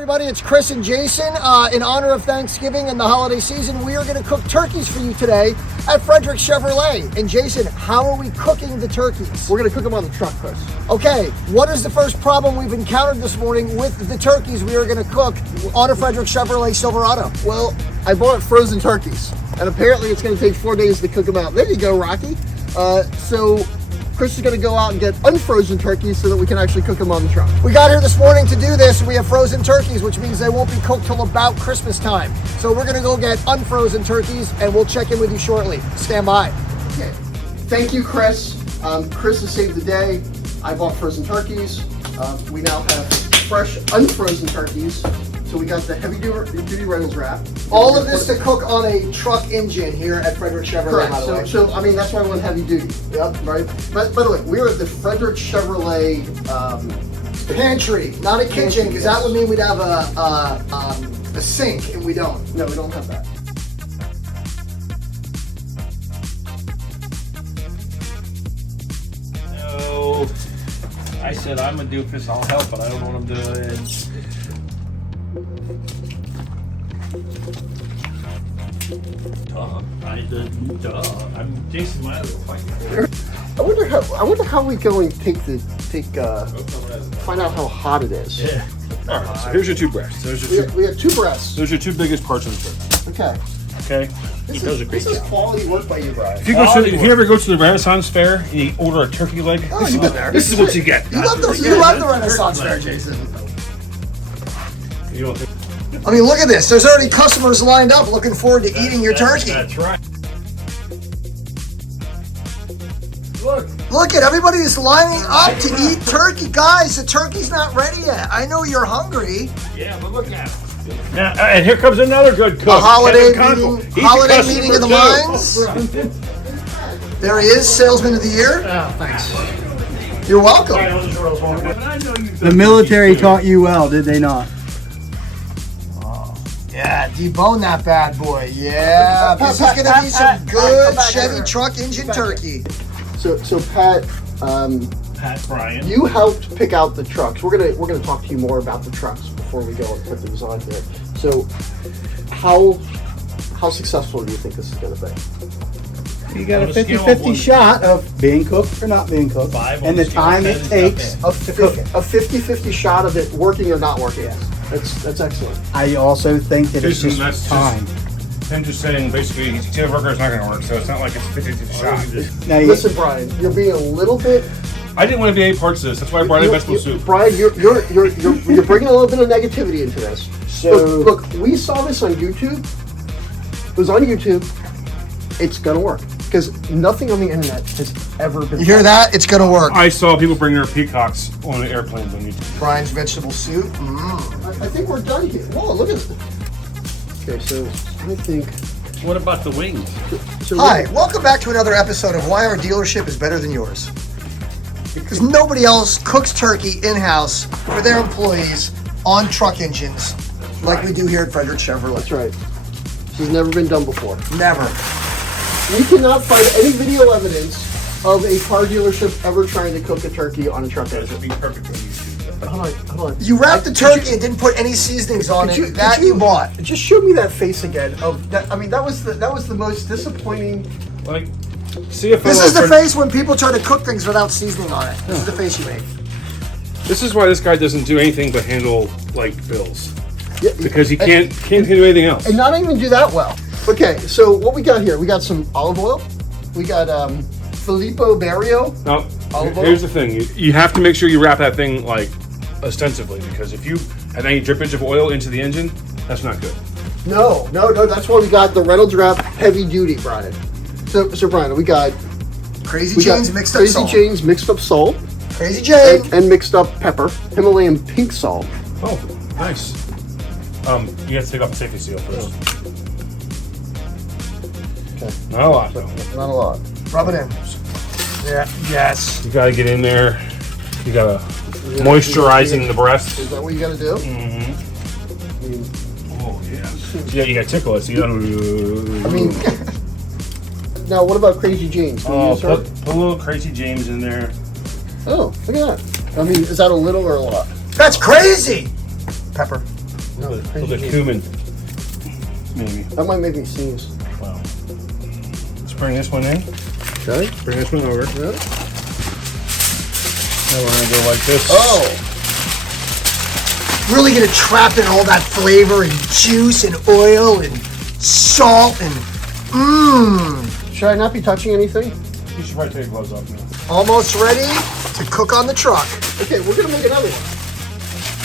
everybody, it's Chris and Jason. In honor of Thanksgiving and the holiday season, we are going to cook turkeys for you today at Frederick Chevrolet. And Jason, how are we cooking the turkeys? We're going to cook them on the truck, Chris. Okay, what is the first problem we've encountered this morning with the turkeys we are going to cook on a Frederick Chevrolet Silverado? Well, I bought frozen turkeys, and apparently it's going to take 4 days to cook them out. There you go, Rocky. So Chris is going to go out and get unfrozen turkeys so that we can actually cook them on the truck. We got here this morning to do this. We have frozen turkeys, which means they won't be cooked till about Christmas time. So we're going to go get unfrozen turkeys, and we'll check in with you shortly. Stand by. Okay. Thank you, Chris. Chris has saved the day. I bought frozen turkeys. We now have fresh unfrozen turkeys. So we got the heavy-duty Reynolds wrap. All of this to cook on a truck engine here at Frederick Chevrolet, Correct. by the way. So I mean, that's why I went heavy-duty. Yep. Right. But by the way, we're at the Frederick Chevrolet pantry, not a kitchen, because that would mean we'd have a sink, and we don't. No, we don't have that. So I said I'm a doofus, I'll help, but I don't know what I'm doing. I'm Jason Miles. I wonder how we go and find out how hot it is. Yeah. All right. So here's your two breasts. We have two breasts. Those are your two biggest parts of the turkey. Okay. Okay. He does a great This is job. quality work by you, Brian. If you ever go to the Renaissance Fair and you order a turkey leg, you've been there. this is what you get. You love the Renaissance Fair, Jason. You don't think I mean, look at this. There's already customers lined up looking forward to eating your turkey. That's right. Look at everybody is lining up to eat turkey. Guys, the turkey's not ready yet. I know you're hungry. Yeah, but look at him. Now, and here comes another good cook. A holiday Kevin Conkle. meeting, He's a holiday customer meeting of the too. minds. There he is, Salesman of the Year. Oh, thanks. You're welcome. The military taught you well, did they not? Yeah, debone that bad boy. Yeah, this is gonna be some good Chevy truck engine turkey. So Pat, Pat Bryan. you helped pick out the trucks. We're gonna talk to you more about the trucks before we go and put things on here. So how successful do you think this is gonna be? You got a On a scale of 50-50 1 shot of being cooked or not being cooked, 5 on and the the scale time of it 10 is takes nothing. to cook it. A 50-50 shot of it working or not working. That's excellent. I also think that it's Jason, just that's time. him just saying basically his potato burger is not going to work, so it's not like it's a 50-50 shot. Now, Listen, Brian, you're being a little bit. I didn't want to be any parts of this. That's why I brought in vegetable soup. Brian, you're bringing a little bit of negativity into this. So- look, we saw this on YouTube. It was on YouTube. It's gonna work because nothing on the internet has ever been. You hear that? It's gonna work. I saw people bring their peacocks on the airplanes on YouTube. Brian's vegetable soup. I think we're done here. Whoa, look at this. Okay, so I think. What about the wings? So Hi, welcome back to another episode of Why Our Dealership is Better Than Yours. Because nobody else cooks turkey in-house for their employees on truck engines like we do here at Frederick Chevrolet. That's right. This has never been done before. Never. We cannot find any video evidence of a car dealership ever trying to cook a turkey on a truck engine. That'd be perfect on YouTube. Hold on. You wrapped the turkey and didn't put any seasonings on it. That you bought. Just show me that face again. Of that. I mean, that was the most disappointing. Like, CFO. This is the face when people try to cook things without seasoning on it. This is the face you make. This is why this guy doesn't do anything but handle like bills, Yeah, because he can't do anything else. and not even do that well. Okay, so what we got here? We got some olive oil. We got Filippo Barrio. Now, Olive oil? here's the thing: you have to make sure you wrap that thing like ostensibly, because if you have any drippage of oil into the engine, that's not good. No. That's why we got the Reynolds wrap heavy duty, Brian. So Brian, we got Crazy Jane's mixed up Crazy salt. Jane's mixed up salt Crazy Jane. and mixed up pepper, Himalayan pink salt. Oh, nice. You have to take off the safety seal first. Okay. Not a lot, though. Not a lot. Rub it in. Yeah. Yes. You gotta get in there. You gotta moisturizing the breast. Is that what you got to do? Mm-hmm. I mean, Oh yeah. Yeah, you gotta tickle it. So you don't. I mean, now what about Crazy Jane's? Do we Oh, use her? put a little Crazy James in there. Oh, look at that. I mean, is that a little or a lot? That's crazy. Pepper. A little bit cumin. Maybe. That might make me sneeze. Wow. Let's bring this one in. Okay. Bring this one over. Yeah. Now we're gonna go like this. Oh. Really gonna trap in all that flavor and juice and oil and salt and Should I not be touching anything? You should probably take your gloves off now. almost ready to cook on the truck. Okay, we're gonna make another one.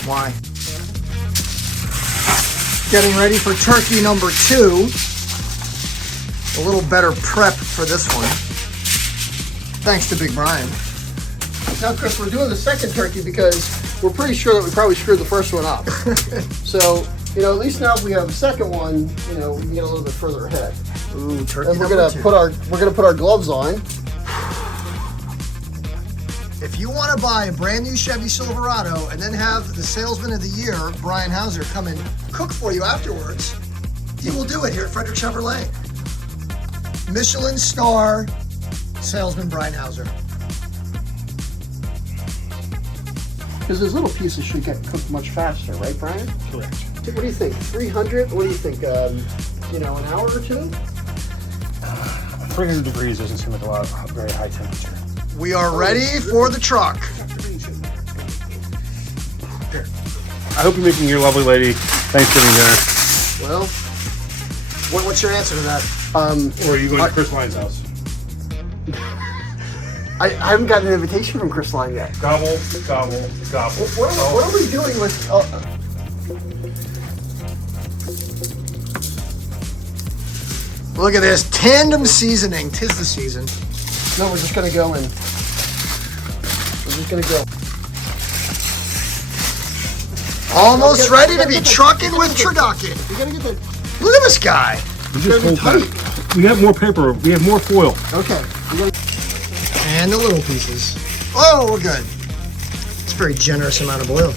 Why? Getting ready for turkey number 2. A little better prep for this one. Thanks to Big Brian. Now, Chris, we're doing the second turkey because we're pretty sure that we probably screwed the first one up. So, you know, at least now if we have a second one, you know, we can get a little bit further ahead. Ooh, turkey And we're number gonna 2. put our gloves on. If you want to buy a brand new Chevy Silverado and then have the salesman of the year, Brian Hauser, come and cook for you afterwards, he will do it here at Frederick Chevrolet. Michelin star salesman Brian Hauser. Because those little pieces should get cooked much faster, right, Brian? Correct. What do you think? 300? What do you think? You know, an hour or two? 300 degrees doesn't seem like a lot of very high temperature. We are ready for the truck. I hope you're making your lovely lady Thanksgiving dinner. Well, What's your answer to that? Or are you going to Chris Line's house? I haven't gotten an invitation from Chris Line yet. Gobble, gobble, gobble. What are we doing with... Look at this, tandem seasoning. 'Tis the season. No, we're just gonna go and... We're just gonna go. Almost ready to be trucking with turducken. We gotta get the... Look at this guy. We just told that. We have more paper. We have more foil. Okay. We gotta... And the little pieces. Oh, we're good. It's a very generous amount of oil.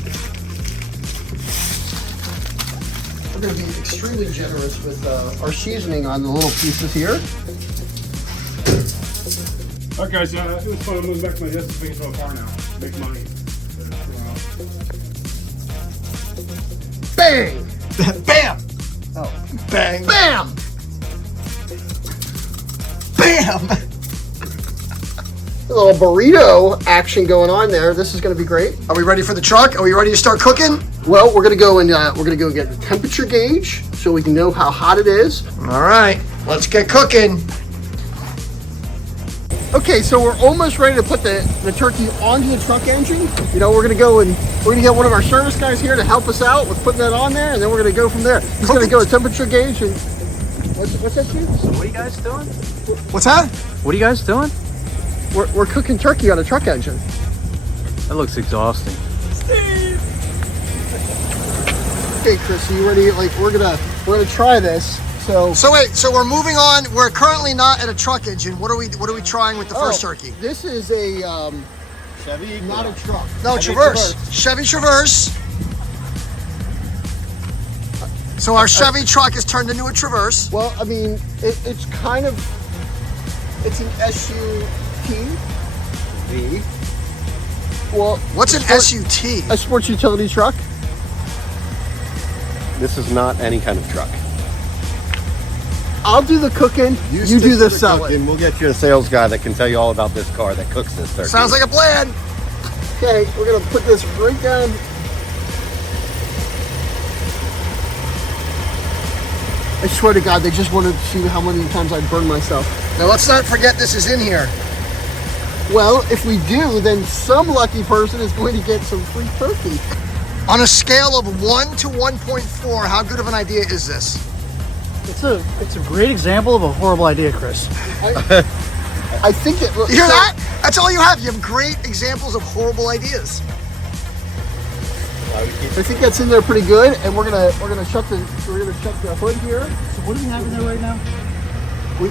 We're going to be extremely generous with our seasoning on the little pieces here. All right, guys. It was fun. I'm moving back to my desk to make it to a car now. Make money. Bang! Bam! Oh. Bang! Bam! Bam! A little burrito action going on there. This is going to be great. Are we ready for the truck? Are we ready to start cooking? Well, we're going to go and get the temperature gauge so we can know how hot it is. All right, let's get cooking. Okay, so we're almost ready to put the turkey onto the truck engine. You know, we're going to go and we're going to get one of our service guys here to help us out with putting that on there, and then we're going to go from there. He's going to go to temperature gauge and what's that, Steve? What are you guys doing? What's that? What are you guys doing? We're cooking turkey on a truck engine. That looks exhausting. Okay, Chris, are you ready? Like we're gonna try this. So wait, so we're moving on. We're currently not at a truck engine. What are we trying with the first turkey? This is a Chevy, not a truck. No, Traverse. Chevy Traverse. So our Chevy truck is turned into a Traverse. Well, I mean, it's kind of it's an SUV. Well, What's an SUT? a sports utility truck. This is not any kind of truck. I'll do the cooking. You stick do to the cooking. selling. We'll get you a sales guy that can tell you all about this car that cooks this turkey. Sounds like a plan. Okay, we're gonna put this right down. I swear to God, they just wanted to see how many times I burn myself. Now let's not forget this is in here. Well, if we do, then some lucky person is going to get some free turkey. On a scale of 1 to 1.4, how good of an idea is this? It's a great example of a horrible idea, Chris. I think it. You hear that? That's all you have. You have great examples of horrible ideas. I think that's in there pretty good, and we're gonna shut the hood here. So what do we have in there right now? We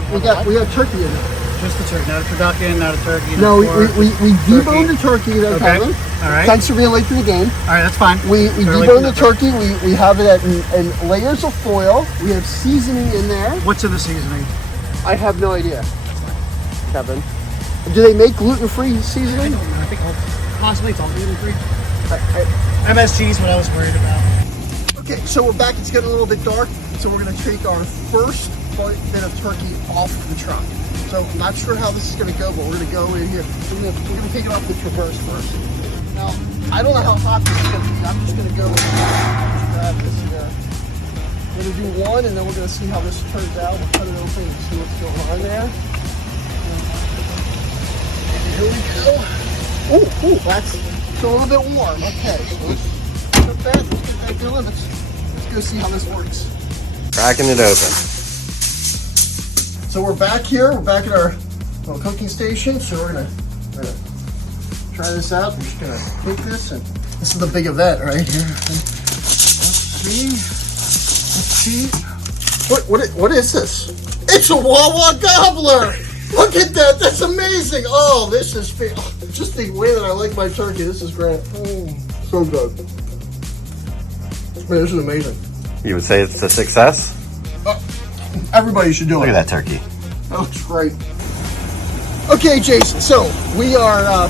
have turkey in it. Just the turkey, not a turducken, not a turkey. No, not pork. we deboned the turkey that Okay. Kevin. All right. Thanks for being late to the game. All right, that's fine. We Better late deboned than the never. turkey. We have it in layers of foil. We have seasoning in there. What's in the seasoning? I have no idea, Kevin. Do they make gluten-free seasoning? I think possibly it's all gluten-free. MSG is what I was worried about. Okay, So we're back. It's getting a little bit dark. So we're going to take our first bit of turkey off the truck. So I'm not sure how this is going to go, but we're going to go in here. We're going to take it off the traverse first. Now, I don't know how hot this is going to be. I'm just going to go and grab this here. We're going to do one, and then we're going to see how this turns out. We'll cut it open and see what's going on there. Here we go. Ooh, that's a little bit warm. Okay, so let's put that, let's get that going. Let's go see how this works. Cracking it open. So we're back here. We're back at our little cooking station. So we're gonna try this out. We're just gonna take this, and this is the big event right here. Let's see. What is this? It's a Wawa gobbler. Look at that. That's amazing. Oh, this is just the way that I like my turkey. This is great. So good. Man, this is amazing. You would say it's a success? Everybody should do it. Look at that turkey. That looks great. Okay, Jason, so we are,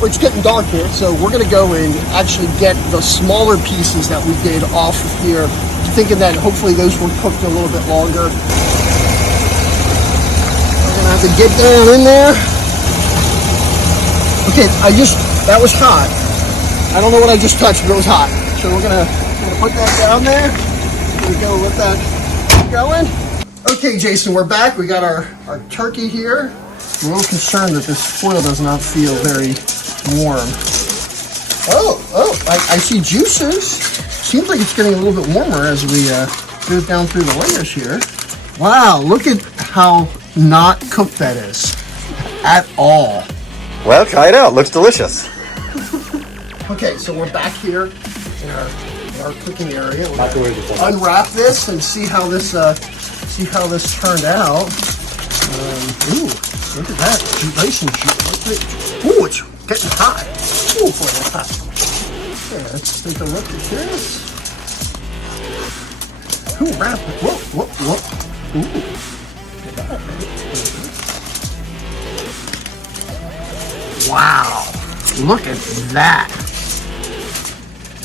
it's getting dark here, so we're going to go and actually get the smaller pieces that we did off of here, thinking that hopefully those were cooked a little bit longer. We're going to have to get down in there. Okay, that was hot. I don't know what I just touched, but it was hot. So we're going to put that down there. We're going to go let that keep going. Okay, Jason, we're back. We got our turkey here. I'm a little concerned that this foil does not feel very warm. Oh, I see juices. Seems like it's getting a little bit warmer as we go down through the layers here. Wow, look at how not cooked that is at all. Well, try it out. Looks delicious. Okay, so we're back here in our cooking area. We're gonna unwrap this and see how this turned out. Ooh, look at that. Nice and juicy. Ooh, it's getting hot. Ooh, boy, it's hot. Okay, let's take a look at this. Ooh, wrap it. Whoa. Ooh. Wow. Look at that.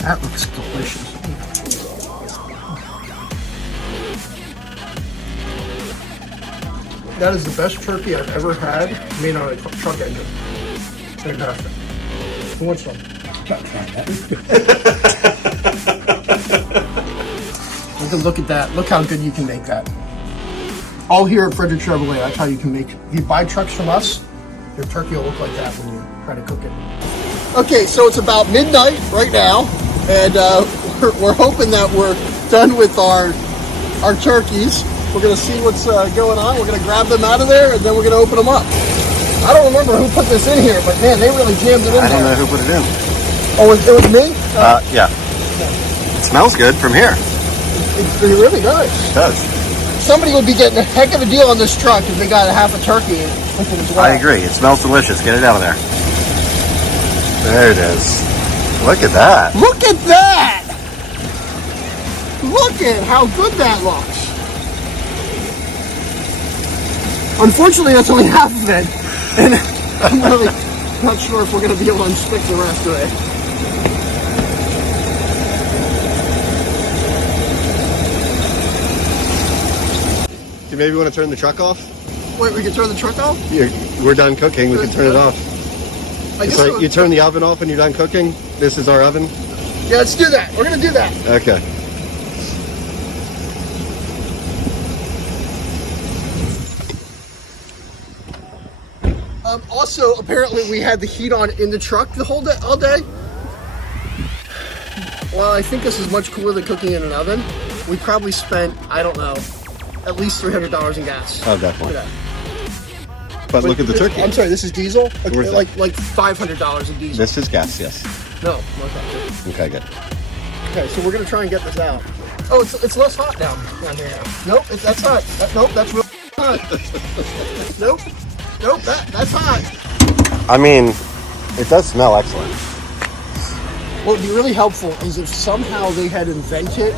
That looks delicious. That is the best turkey I've ever had made on a truck engine. Fantastic. Who wants some? Look at that. Look how good you can make that. All here at Frederick Chevrolet, that's how you can make. If you buy trucks from us, your turkey will look like that when you try to cook it. Okay, so it's about midnight right now, and we're hoping that we're done with our turkeys. We're going to see what's going on. We're going to grab them out of there, and then we're going to open them up. I don't remember who put this in here, but man, they really jammed it in there. I don't know who put it in. Oh, it was me? Yeah. It smells good from here. It really does. It does. Somebody would be getting a heck of a deal on this truck if they got a half a turkey and cooked it as well. I agree. It smells delicious. Get it out of there. There it is. Look at that. Look at that! Look at how good that looks. Unfortunately, that's only half of it. And I'm really not sure if we're going to be able to unstick the rest of it. Do you maybe want to turn the truck off? Wait, we can turn the truck off? We're done cooking. We can turn it off. I guess So you turn the oven off when you're done cooking. This is our oven. Yeah, let's do that. We're going to do that. Okay. Also, apparently we had the heat on in the truck the whole day, all day. Well, I think this is much cooler than cooking in an oven. We probably spent, I don't know, at least $300 in gas. Oh, definitely. Look at that. But look at the turkey. I'm sorry, this is diesel? Okay, Where's like $500 in diesel. This is gas, yes. No, not that. Okay, good. Okay, so we're gonna try and get this out. Oh, it's less hot down here now. Nope, that's hot. Nope, that's real hot. Nope, that's hot. I mean, it does smell excellent. What would be really helpful is if somehow they had invented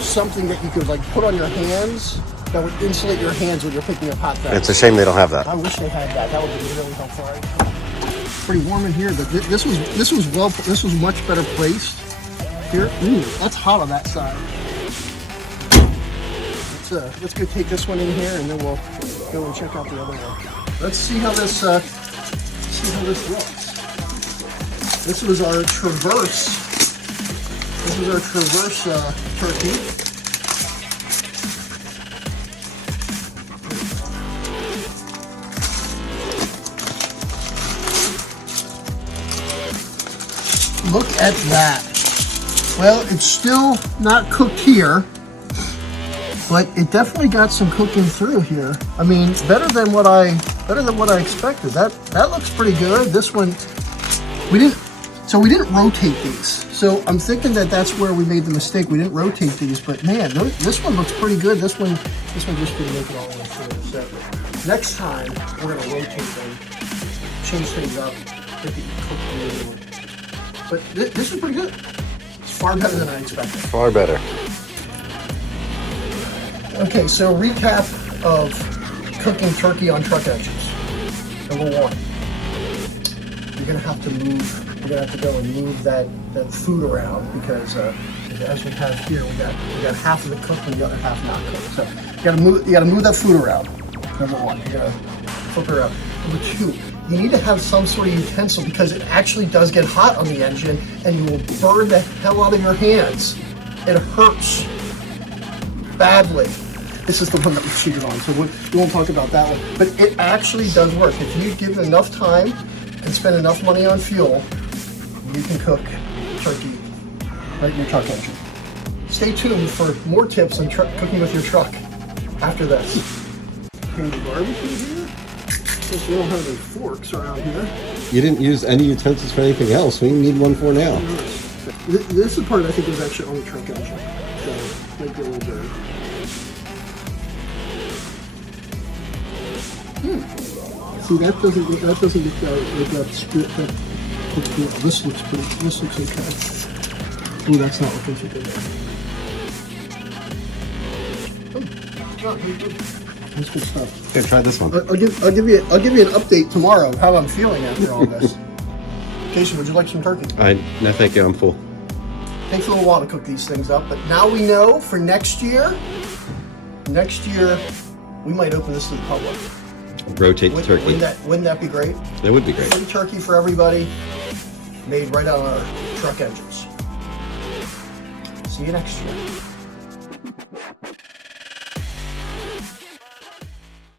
something that you could like put on your hands that would insulate your hands when you're picking up hot things. It's a shame they don't have that. I wish they had that. That would be really helpful. It's pretty warm in here, but this was much better placed here. Ooh, that's hot on that side. let's go take this one in here, and then we'll go and check out the other one. Let's see how this looks. This was our Traverse. This is our Traverse turkey. Look at that. Well, it's still not cooked here, but it definitely got some cooking through here. I mean, better than what I expected. That looks pretty good. This one, we didn't rotate these. So I'm thinking that that's where we made the mistake. We didn't rotate these, but man, this one looks pretty good. This one just didn't make it all the way through. So next time we're gonna rotate them, change things up, get the cooked really good. But this is pretty good. It's far better than I expected. Far better. Okay, so recap of cooking turkey on truck engines. Number one, you're gonna have to go and move that food around because as we have here, we got half of it cooked and the other half not cooked. So you gotta move that food around. Number one, you gotta flip it around. Number two, you need to have some sort of utensil because it actually does get hot on the engine and you will burn the hell out of your hands. It hurts badly. This is the one that we cheated on, so we won't talk about that one. But it actually does work. If you give it enough time and spend enough money on fuel, you can cook turkey right in your truck engine. Stay tuned for more tips on cooking with your truck after this. Can you barbecue here? Since we don't have any forks around here. You didn't use any utensils for anything else. We need one for now. This is part I think was actually on the truck engine, so might be a little dirty. See, that doesn't look like that split. This looks pretty. This looks okay. Ooh, that's not looking too good. That's good stuff. Okay, try this one. I'll give you an update tomorrow of how I'm feeling after all this. Jason, would you like some turkey? No, thank you. I'm full. Takes a little while to cook these things up, but now we know for next year. Next year, we might open this to the public. Rotate the turkey. Wouldn't that be great? That would be great. Free turkey for everybody, made right on our truck engines. See you next year.